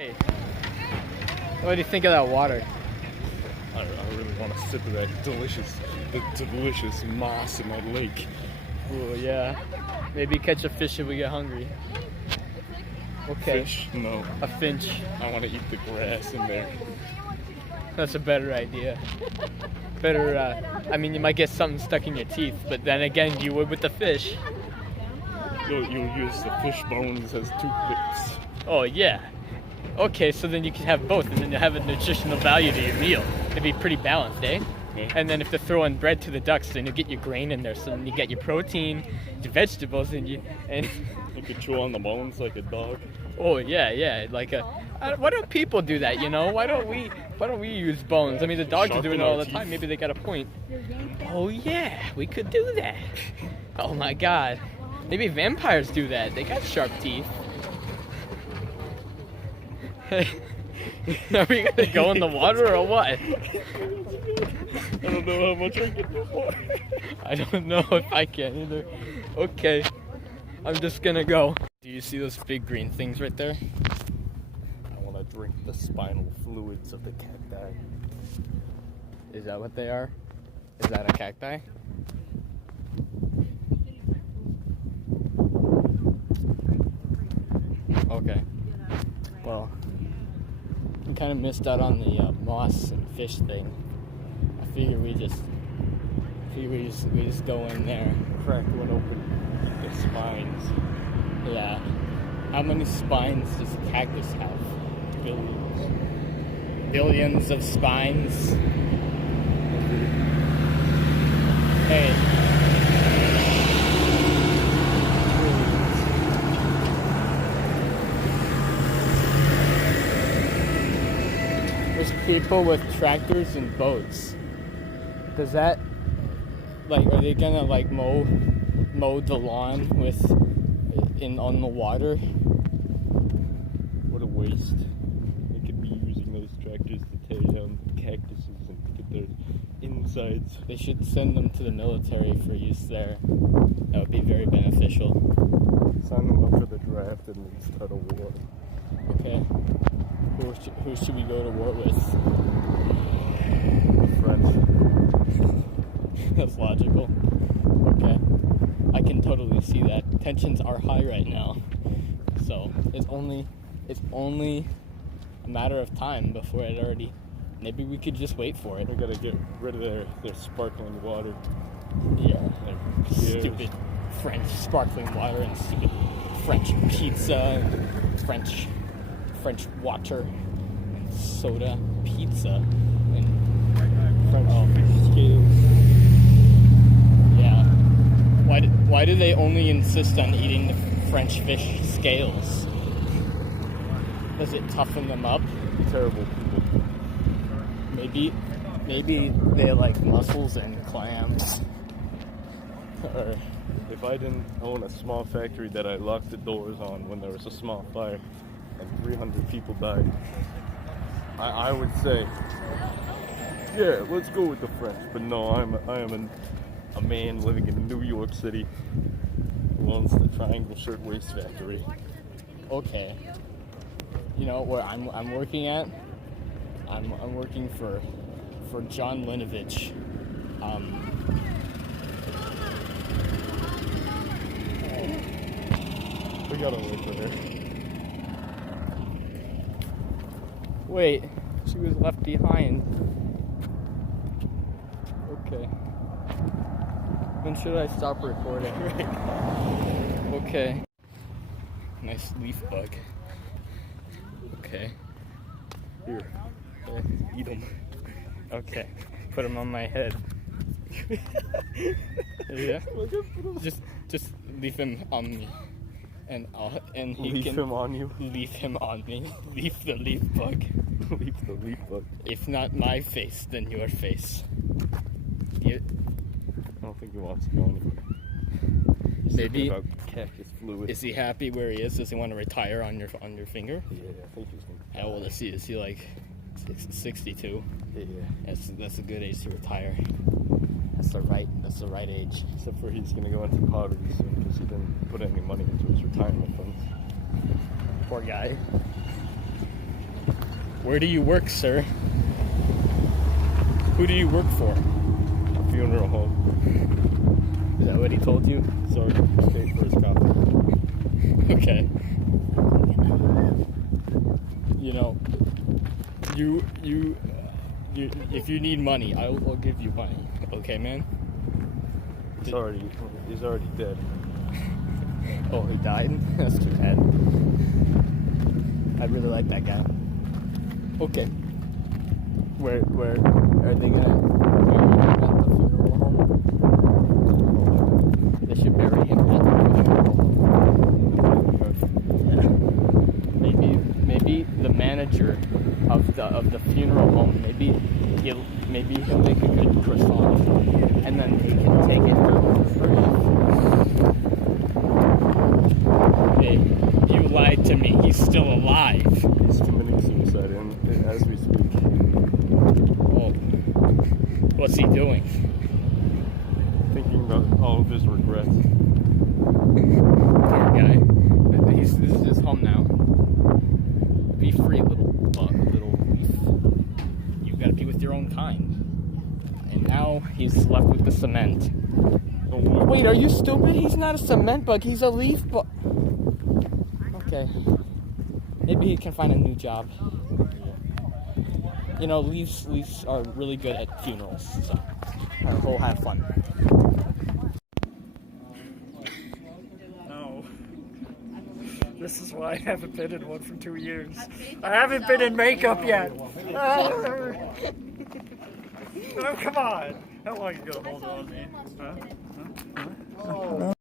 Hey, what do you think of that water? I really want to sip of that delicious moss in my lake. Oh yeah. Maybe catch a fish if we get hungry. Okay. Fish? No. A finch. I want to eat the grass in there. That's a better idea. Better, I mean, you might get something stuck in your teeth, but then again, you would with the fish. You'll use the fish bones as toothpicks. Oh yeah. Okay, so then you can have both, and then you'll have a nutritional value to your meal. It'd be pretty balanced, eh? Yeah. And then if they're throwing bread to the ducks, then you get your grain in there. So then you get your protein, your vegetables, and You could chew on the bones like a dog. Oh yeah, like a. Why don't people do that? You know, why don't we use bones? I mean, the dogs are doing it all the time. Maybe they got a point. Oh yeah, we could do that. Oh my God, maybe vampires do that. They got sharp teeth. Are we gonna go in the water or what? I don't know how much I can afford. I don't know if I can either. Okay, I'm just gonna go. Do you see those big green things right there? I want to drink the spinal fluids of the cacti. Is that what they are? Is that a cacti? Okay. Well, we kind of missed out on the moss and fish thing. I figure we just go in there. Crack one open, eat the spines. Yeah. How many spines does a cactus have? Billions. Billions of spines. Hey. There's people with tractors and boats. Does that, like, are they gonna like mow the lawn on the water? What a waste. They could be using those tractors to tear down cactuses and get their insides. They should send them to the military for use there. That would be very beneficial. Sign them up for the draft and then start a war. Okay. Who should we go to war with? French. That's logical. Okay. I can totally see that. Tensions are high right now. So it's only a matter of time before it already. Maybe we could just wait for it. We gotta get rid of their sparkling water. Yeah. Cheers. Stupid French sparkling water and stupid French pizza and French water and soda pizza and French fish scales. Yeah. Why do they only insist on eating the French fish scales? Does it toughen them up? Terrible people. Maybe they like mussels and clams. Or if I didn't own a small factory that I locked the doors on when there was a small fire and 300 people died, I would say, yeah, let's go with the French. But no, I am a man living in New York City who owns the Triangle Shirtwaist Factory. Okay. You know where I'm working at? I'm working for John Linovich. We gotta wait for her. Wait, she was left behind. Okay. When should I stop recording? Okay. Nice leaf bug. Okay. Here, eat them. Okay. Put them on my head. Yeah. Just leave him on me, and he Leave can him on you. leave him on me. Leave the leaf bug. Leave the leaf bug. If not my face, then your face. I don't think he wants to go anywhere. He's Maybe. thinking about cactus fluid. Is he happy where he is? Does he want to retire on your finger? Yeah, I think he's gonna. How old is he? Is he like 62? Yeah. That's a good age to retire. That's the right age. Except for he's gonna go into poverty soon because he didn't put any money into his retirement funds. Poor guy. Where do you work, sir? Who do you work for? A funeral home. Is that what he told you? Sorry, paid for his coffee. Okay. You know, you if you need money, I'll give you money. Okay, man? He's already dead. Oh, he died? That's too bad. I really like that guy. Okay. Where are they gonna bury him at the funeral home? They should bury him at the funeral home. Yeah. Maybe the manager of the funeral home, maybe he'll make a good croissant, and then he can take it down for free. Hey, you lied to me. He's still alive. He's committing suicide as we speak. Oh, what's he doing? Thinking about all of his regrets. Poor guy. This is his home now. Be free, little bug, little leaf. You gotta be with your own kind. And now he's left with the cement. Wait, are you stupid? He's not a cement bug. He's a leaf bug. Okay. Maybe he can find a new job. You know, leaves are really good at funerals, so we'll have fun. No. This is why I haven't been in one for 2 years. I haven't been in makeup yet. Oh, come on. How long are you going to hold on me? Huh?